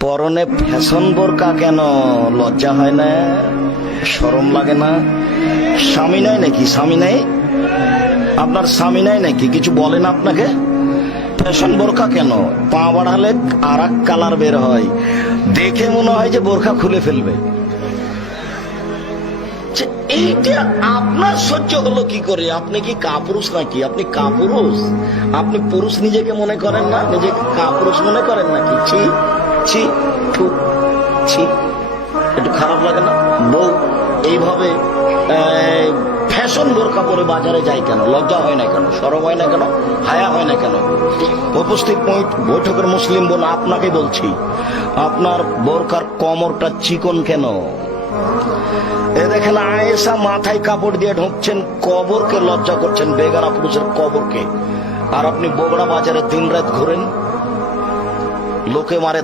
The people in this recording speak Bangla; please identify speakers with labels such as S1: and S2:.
S1: পরনে ফ্যাশন বোরকা কেন? লজ্জা হয় না? শরম লাগে না? স্বামী নাই নাকি? স্বামী নাই? আপনার স্বামী নাই নাকি? কিছু বলেন আপনাকে? ফ্যাশন বোরকা কেন? পা বাড়ালে আর এক কালার বের হয়। দেখে মনে হয় যে বোরখা খুলে ফেলবে। এইটা আপনার সহ্য হলো কি করে? আপনি কি কাপুরুষ নাকি? আপনি কাপুরুষ? আপনি পুরুষ নিজেকে মনে করেন না? নিজেকে কাপুরুষ মনে করেন নাকি? ছি। ছি থু, ছি। একটু খারাপ লাগে না? বউ এইভাবে ফ্যাশন বোরকা পরে বাজারে যায় কেন? লজ্জা হয় না কেন? সরম হয় না কেন? হায়া হয় না কেন? উপস্থিত বৈ- বৈঠকের মুসলিম বোন আপনাকে বলছি আপনার বোরকার কমরটা চিকন কেন? এ দেখেন আয়েশা মাথায় কাপড় দিয়ে ঢুকছেন কবরকে লজ্জা করছেন বেগানা পুরুষের কবরকে। আর আপনি বগড়া বাজারে দিন রাত ঘুরেন লোকে মারে